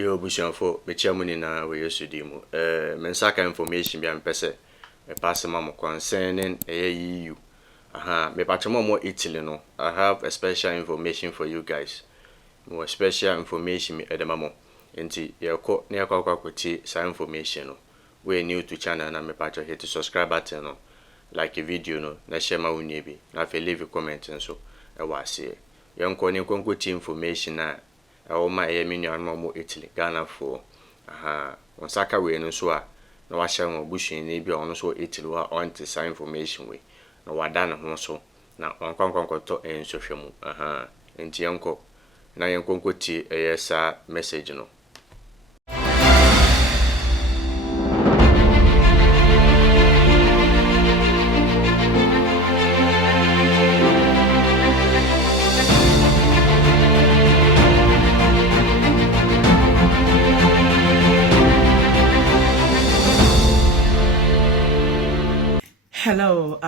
Yo bushon for me chamuni na we yesudimu. Mensaka information bia mpese me pass mamo concerning EU. Me patrimo mo Italy no. I have a special information for you guys. More special information me edemamo. Enti yeko ne yakwa kwati sa information no. We new to channel na me patro hit subscribe button no. Like a video no na share ma wunye bi. Na fe leave a comment nso e wa se. Yenko ne konkwati information na my menu and more Italy, Ghana for Saka way no so na wahye mo bushin na bi ono so Italy wa on to sign information we na wadana ho so na onkwankwankoto ensohwemu enti yanko na yankonkoti eyesa message no. Hello,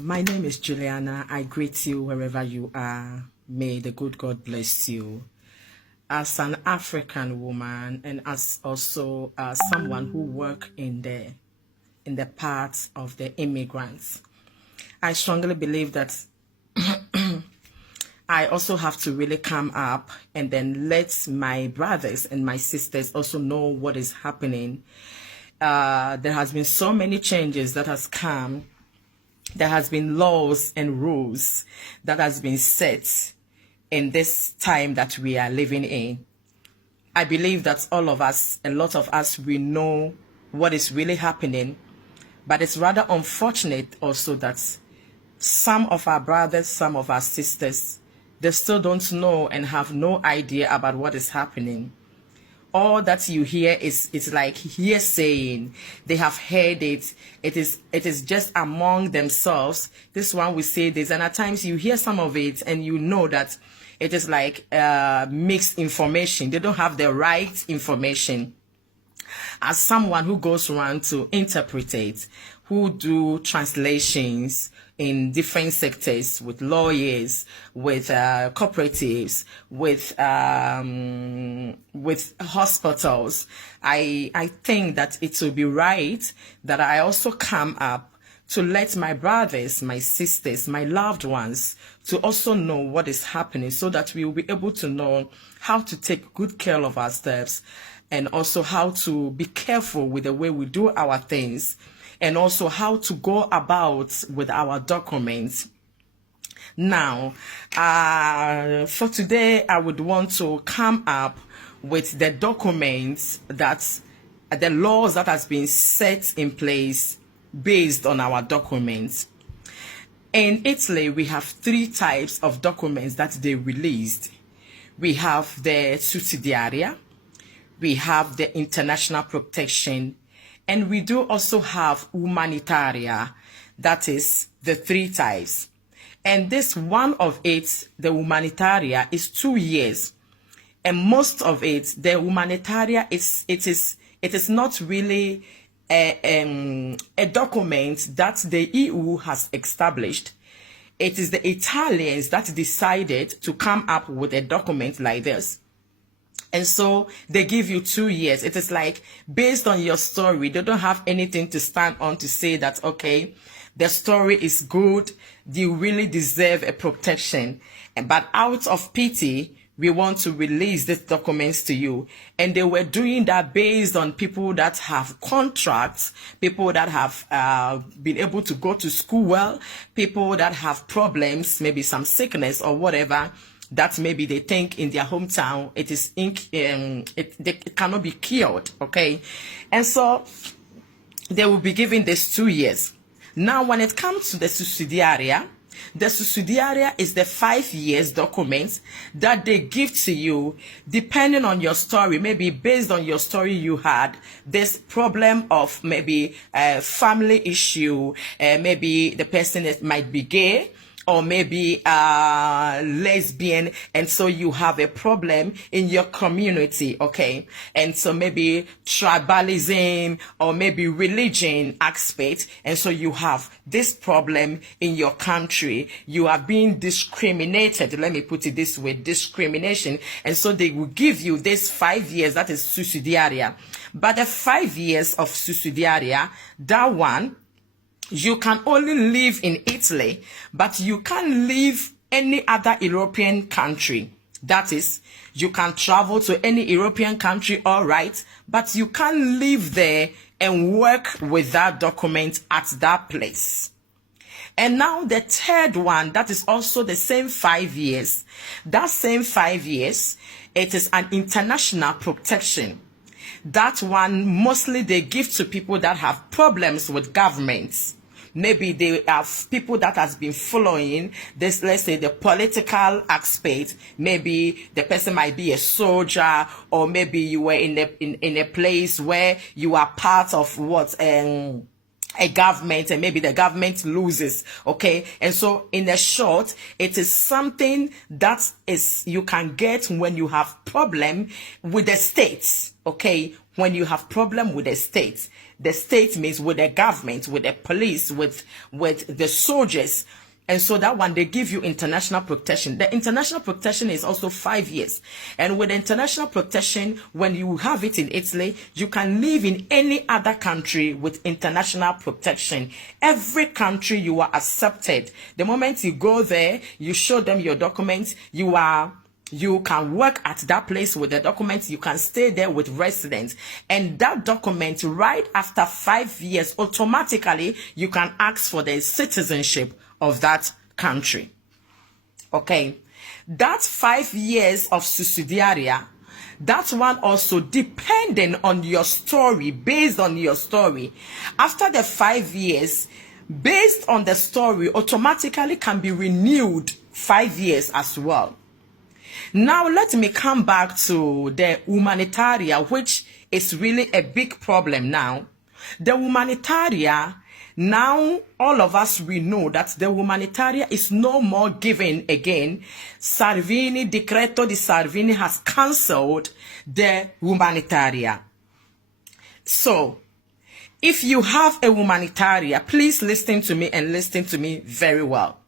my name is Juliana. I greet you wherever you are. May the good God bless you. As an African woman and as also someone who work in the parts of the immigrants, I strongly believe that I also have to really come up and then let my brothers and my sisters also know what is happening. There has been so many changes that has come. There has been laws and rules that has been set in this time that we are living in. I believe that all of us, a lot of us, we know what is really happening, but it's rather unfortunate also that some of our brothers, some of our sisters, they still don't know and have no idea about what is happening. All that you hear it's like hearsay. They have heard it. It is just among themselves. This one we say this, and at times you hear some of it and you know that it is like mixed information. They don't have the right information. As someone who goes around to interpret it, who do translations in different sectors with lawyers, with cooperatives, with hospitals, I think that it will be right that I also come up to let my brothers, my sisters, my loved ones to also know what is happening so that we will be able to know how to take good care of ourselves and also how to be careful with the way we do our things and also how to go about with our documents. Now, for today, I would want to come up with the documents that the laws that has been set in place based on our documents. In Italy, we have 3 types of documents that they released. We have the sussidiaria, we have the international protection, and we do also have humanitaria, that is the 3 types. And this one of it, the humanitaria, is 2 years. And most of it, the humanitaria, it is not really a document that the EU has established. It is the Italians that decided to come up with a document like this. And so they give you 2 years. It is like based on your story, they don't have anything to stand on to say that, okay, the story is good, you really deserve a protection. But out of pity, we want to release these documents to you. And they were doing that based on people that have contracts, people that have been able to go to school well, people that have problems, maybe some sickness or whatever, that maybe they think in their hometown it cannot be cured, okay? And so they will be given this 2 years. Now, when it comes to the sussidiaria is the 5 years document that they give to you depending on your story. Maybe based on your story, you had this problem of maybe a family issue, maybe the person might be gay, or maybe lesbian, and so you have a problem in your community, okay? And so maybe tribalism or maybe religion aspect, and so you have this problem in your country. You are being discriminated, let me put it this way, discrimination, and so they will give you this 5 years, that is suicidaria. But the 5 years of suicidaria, that one, you can only live in Italy, but you can't live any other European country. That is, you can travel to any European country, all right, but you can't live there and work with that document at that place. And now the third one, that is also the same 5 years. That same 5 years, it is an international protection. That one, mostly they give to people that have problems with governments. Maybe they have people that has been following this, let's say, the political aspect. Maybe the person might be a soldier, or maybe you were in a place where you are part of a government, and maybe the government loses, okay? And so in a short, it is something that is you can get when you have problem with the states, okay? When you have problem with the state means with the government, with the police, with the soldiers. And so that one, they give you international protection. The international protection is also 5 years. And with international protection, when you have it in Italy, you can live in any other country with international protection. Every country you are accepted. The moment you go there, you show them your documents, you can work at that place with the documents, you can stay there with residents. And that document, right after 5 years, automatically, you can ask for the citizenship of that country. Okay. That 5 years of suicidaria, that one also depending on your story, based on your story. After the 5 years, based on the story, automatically can be renewed 5 years as well. Now, let me come back to the humanitaria, which is really a big problem now. The humanitaria, now all of us, we know that the humanitaria is no more given again. Salvini, Decreto di Salvini has cancelled the humanitaria. So, if you have a humanitaria, please listen to me and listen to me very well.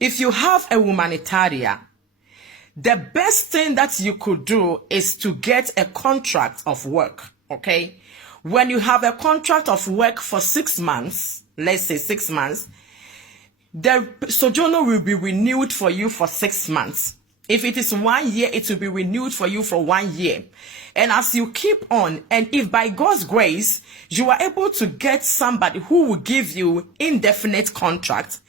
If you have a humanitaria, the best thing that you could do is to get a contract of work, okay? When you have a contract of work for 6 months, let's say 6 months, the sojourner will be renewed for you for 6 months. If it is 1 year, it will be renewed for you for 1 year. And as you keep on, and if by God's grace, you are able to get somebody who will give you indefinite contract,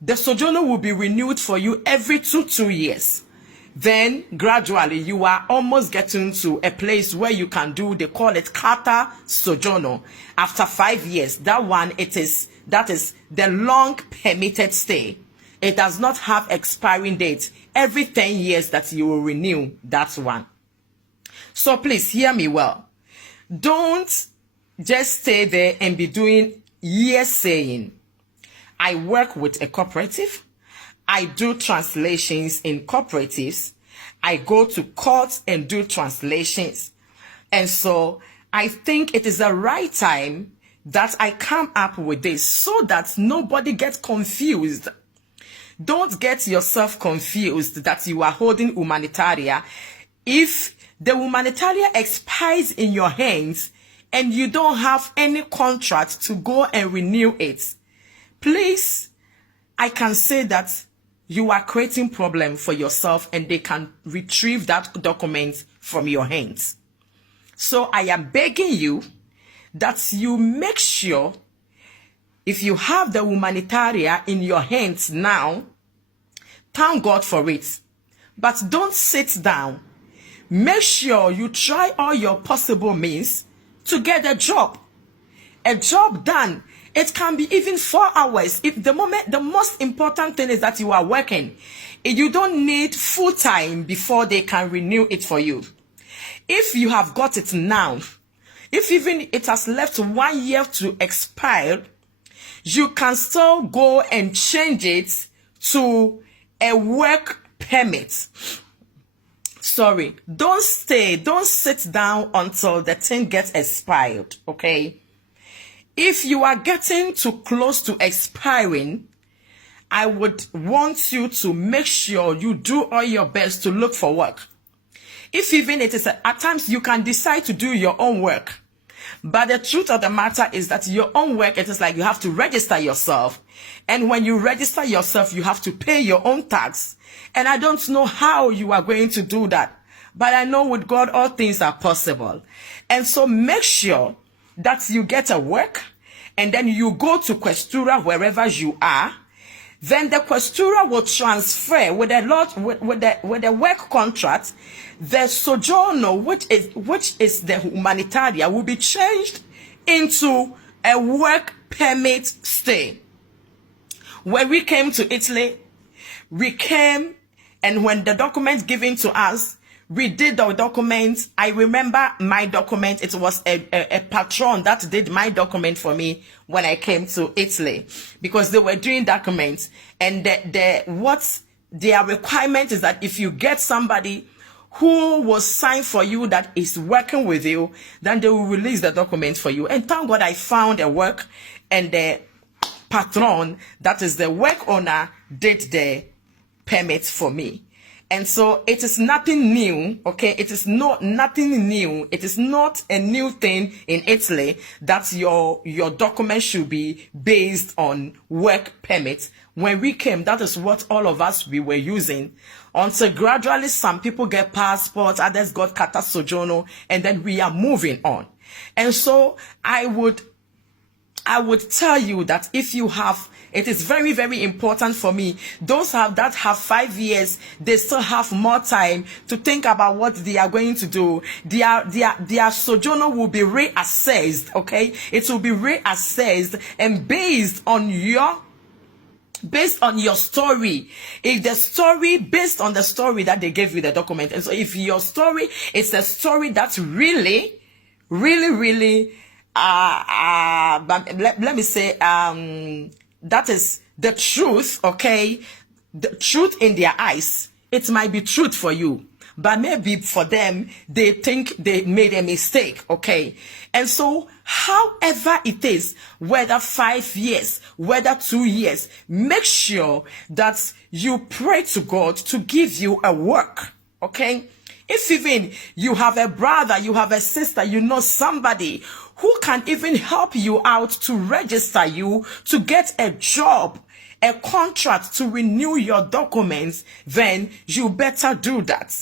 the sojourner will be renewed for you every 2 years. Then gradually you are almost getting to a place where you can do, they call it Carta Sojourno. After 5 years, that one, that is the long permitted stay. It does not have expiring date. Every 10 years that you will renew that one. So please hear me well. Don't just stay there and be doing years saying, I work with a cooperative. I do translations in cooperatives. I go to court and do translations. And so I think it is the right time that I come up with this so that nobody gets confused. Don't get yourself confused that you are holding humanitaria. If the humanitaria expires in your hands and you don't have any contract to go and renew it, please, I can say that you are creating problem for yourself and they can retrieve that document from your hands. So I am begging you that you make sure if you have the humanitaria in your hands now, thank God for it. But don't sit down. Make sure you try all your possible means to get a job. A job done. It can be even 4 hours. If the most important thing is that you are working, you don't need full time before they can renew it for you. If you have got it now, if even it has left 1 year to expire, you can still go and change it to a work permit. Sorry, don't sit down until the thing gets expired, okay? If you are getting too close to expiring, I would want you to make sure you do all your best to look for work. If even it is at times you can decide to do your own work, but the truth of the matter is that your own work, it is like you have to register yourself, and when you register yourself, you have to pay your own tax. And I don't know how you are going to do that, but I know with God all things are possible. And so make sure that you get a work, and then you go to Questura wherever you are. Then the Questura will transfer with the work contract. The sojourner, which is the humanitarian, will be changed into a work permit stay. When we came to Italy, we came, and when the document given to us, we did the document. I remember my document. It was a patron that did my document for me when I came to Italy, because they were doing documents, and what their requirement is that if you get somebody who will sign for you that is working with you, then they will release the document for you. And thank God I found a work, and the patron, that is the work owner, did the permit for me. And so it is nothing new, okay? It is nothing new. It is not a new thing in Italy that your document should be based on work permit. When we came, that is what all of us we were using. Until gradually some people get passports, others got carta soggiorno, and then we are moving on. And so I would tell you that if you have, it is very, very important for me. Those that have 5 years, they still have more time to think about what they are going to do. Their sojourner will be reassessed, okay? It will be reassessed, and based on your story, if the story, based on the story that they gave you the document. And so if your story is a story that's really let me say, that is the truth, okay? The truth in their eyes. It might be truth for you, but maybe for them, they think they made a mistake, okay? And so, however it is, whether 5 years, whether 2 years, make sure that you pray to God to give you a work, okay? If even you have a brother, you have a sister, you know somebody who can even help you out to register you, to get a job, a contract, to renew your documents, then you better do that.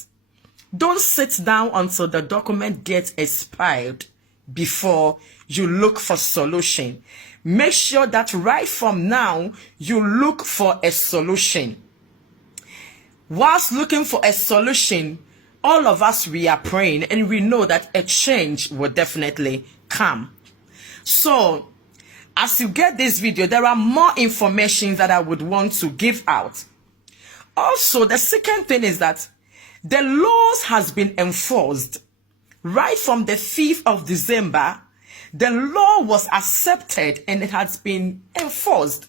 Don't sit down until the document gets expired before you look for solution. Make sure that right from now, you look for a solution. Whilst looking for a solution, all of us, we are praying, and we know that a change will definitely come. So, as you get this video, there are more information that I would want to give out. Also, the second thing is that the laws has been enforced. Right from the 5th of December, the law was accepted and it has been enforced.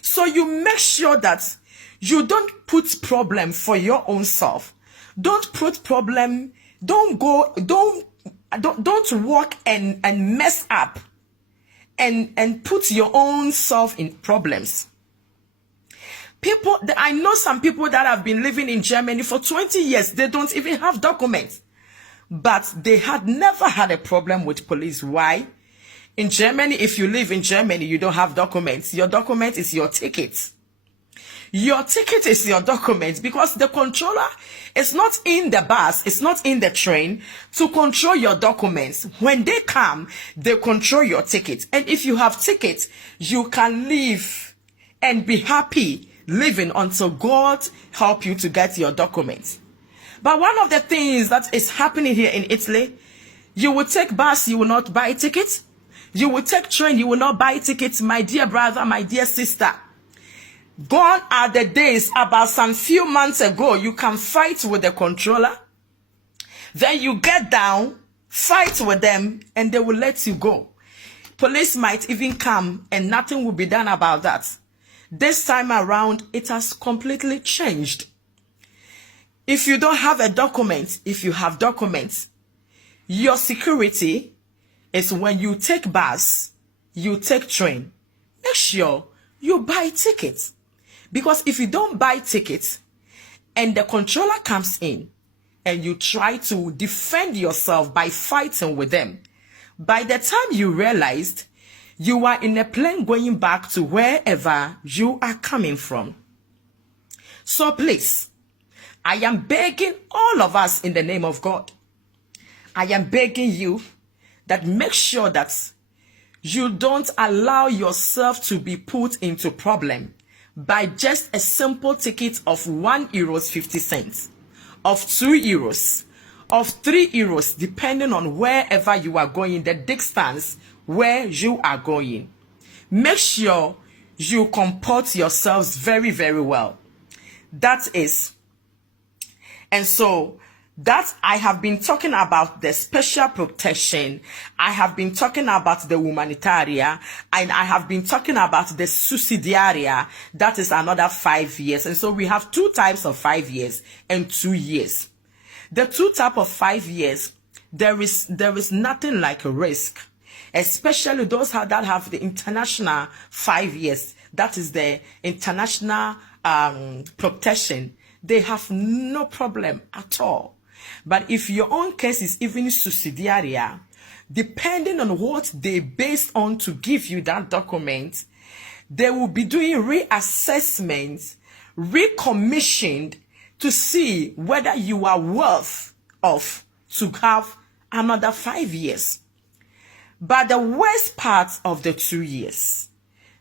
So you make sure that you don't put problem for your own self. Don't put problem, don't walk and mess up and put your own self in problems. People, I know some people that have been living in Germany for 20 years, they don't even have documents. But they had never had a problem with police. Why? In Germany, if you live in Germany, you don't have documents. Your document is your ticket. Your ticket is your document, because the controller is not in the bus, it's not in the train to control your documents. When they come, they control your ticket. And if you have tickets, you can live and be happy living until God help you to get your documents. But one of the things that is happening here in Italy, you will take bus, you will not buy tickets. You will take train, you will not buy tickets. My dear brother, my dear sister, gone are the days. About some few months ago, you can fight with the controller. Then you get down, fight with them, and they will let you go. Police might even come and nothing will be done about that. This time around, it has completely changed. If you don't have a document, if you have documents, your security is when you take bus, you take train. Make sure you buy tickets. Because if you don't buy tickets and the controller comes in and you try to defend yourself by fighting with them, by the time you realized you are in a plane going back to wherever you are coming from. So please, I am begging all of us in the name of God. I am begging you that make sure that you don't allow yourself to be put into problem by just a simple ticket of €1.50, of €2, of €3, depending on wherever you are going, the distance where you are going. Make sure you comport yourselves very, very well. That is. And so that I have been talking about the special protection, I have been talking about the humanitarian, and I have been talking about the subsidiaria, that is another 5 years. And so we have 2 types of 5 years and 2 years. The 2 types of 5 years, there is nothing like a risk, especially those that have the international 5 years, that is the international protection. They have no problem at all. But if your own case is even subsidiaria, depending on what they based on to give you that document, they will be doing reassessment, recommissioned to see whether you are worth of to have another 5 years. But the worst part of the 2 years,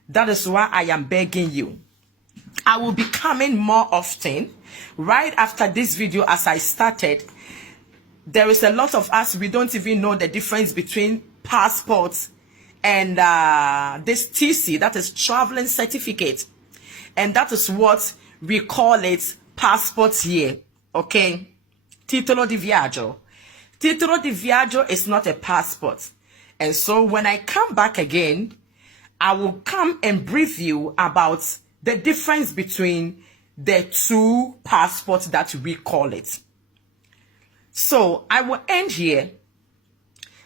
that is why I am begging you. I will be coming more often. Right after this video, as I started, there is a lot of us, we don't even know the difference between passports and this TC, that is traveling certificate. And that is what we call it, passports here, okay? Titolo di viaggio. Titolo di viaggio is not a passport. And so when I come back again, I will come and brief you about the difference between the 2 passports that we call it. So I will end here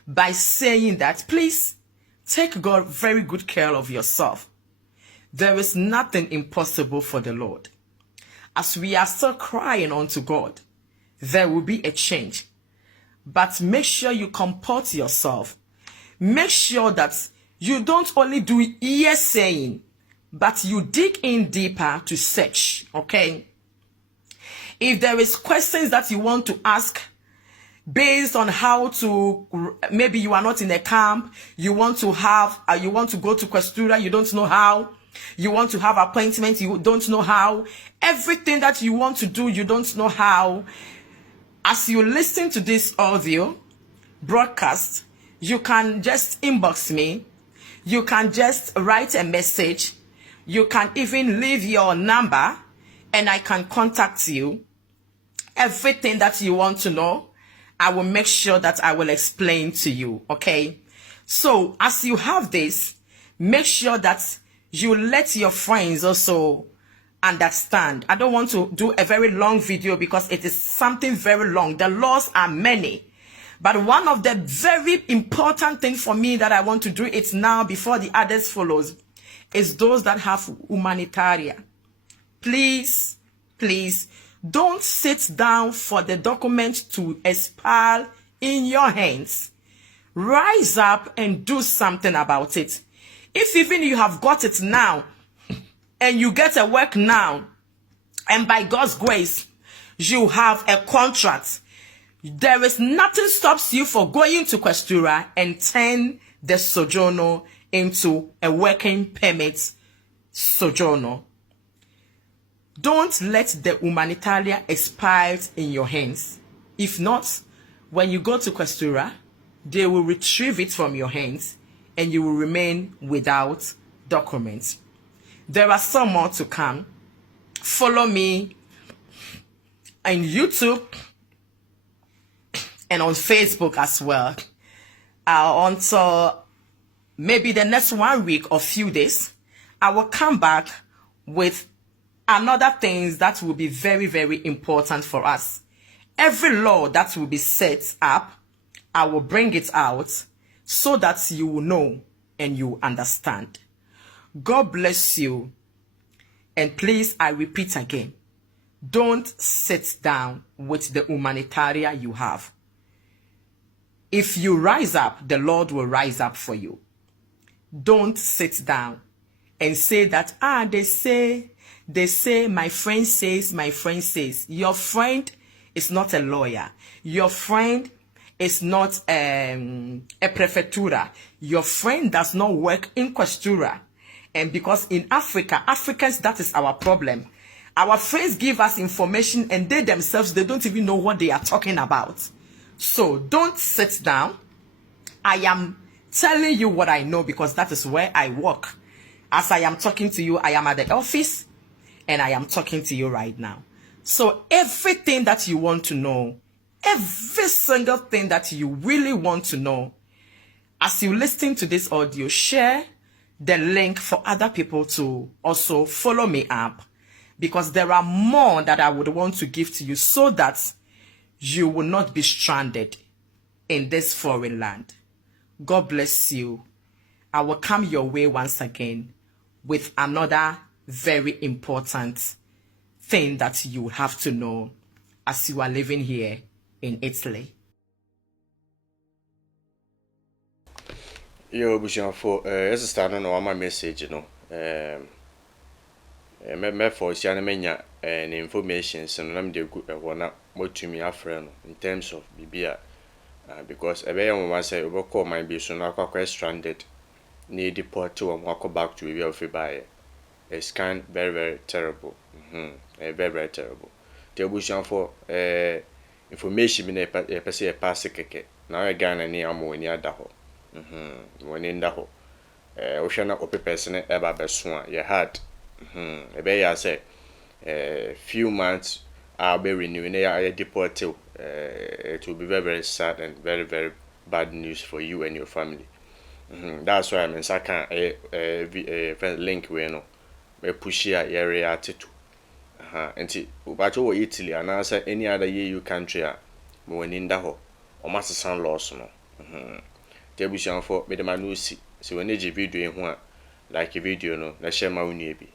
by saying that please take God very good care of yourself. There is nothing impossible for the Lord. As we are still crying unto God, there will be a change. But make sure you comport yourself. Make sure that you don't only do ear saying, but you dig in deeper to search, okay? If there is questions that you want to ask based on how to, maybe you are not in a camp, you want to go to Questura, you don't know how, you want to have appointments, you don't know how, everything that you want to do, you don't know how. As you listen to this audio broadcast, you can just inbox me, you can just write a message, you can even leave your number and I can contact you. Everything that you want to know, I will make sure that I will explain to you, okay? So as you have this, make sure that you let your friends also understand. I don't want to do a very long video because it is something very long. The laws are many. But one of the very important things for me that I want to do it now before the others follows is those that have humanitarian. Please, please, don't sit down for the document to expire in your hands. Rise up and do something about it. If even you have got it now, and you get a work now, and by God's grace, you have a contract, there is nothing stops you for going to Questura and turn the sojourner into a working permit sojourner. Don't let the humanitarian expire in your hands. If not, when you go to Questura, they will retrieve it from your hands and you will remain without documents. There are some more to come. Follow me on YouTube and on Facebook as well. Until maybe the next 1 week or few days, I will come back with another things that will be very, very important for us. Every law that will be set up, I will bring it out so that you will know and you understand. God bless you. And please, I repeat again, don't sit down with the humanitarian you have. If you rise up, the Lord will rise up for you. Don't sit down and say that, they say, my friend says, my friend says. Your friend is not a lawyer. Your friend is not a prefectura. Your friend does not work in questura. And because in Africa, Africans, that is our problem. Our friends give us information and they themselves, they don't even know what they are talking about. So don't sit down. I am telling you what I know because that is where I work. As I am talking to you, I am at the office and I am talking to you right now. So everything that you want to know, every single thing that you really want to know, as you listen to this audio, share the link for other people to also follow me up, because there are more that I would want to give to you so that you will not be stranded in this foreign land. God bless you. I will come your way once again with another very important thing that you have to know as you are living here in Italy. Yo, Bushan for as starting on my message, you know. Me for Sianamania and information, so I'm the good one more to me friend in terms of BBA. Because a very one say over call my be soon quite stranded, need deport to and walk back to a free buyer. It's kind very, very terrible. Very, very terrible. The Bushan for information in a pass a now a gun and near more near Daho. When in Daho. Ocean of a person ever beswan, you had. A bay I say, few months I'll be renewing a deport till it will be very, very sad and very, very bad news for you and your family. That's why I'm in second a link we know. Me push here area to. And but over Italy and answer any other EU country when in Daho or Master San loss no. Tebushan for me the manusi. So when you video in one like a video no, na share my uniebi.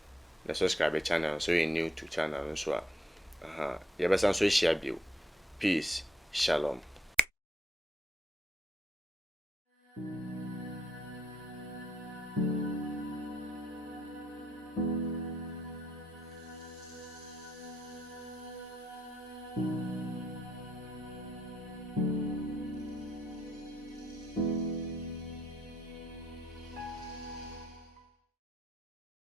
Na subscribe the channel so you're new to channel and so. Yeah, but I'm so share you. Peace. Shalom.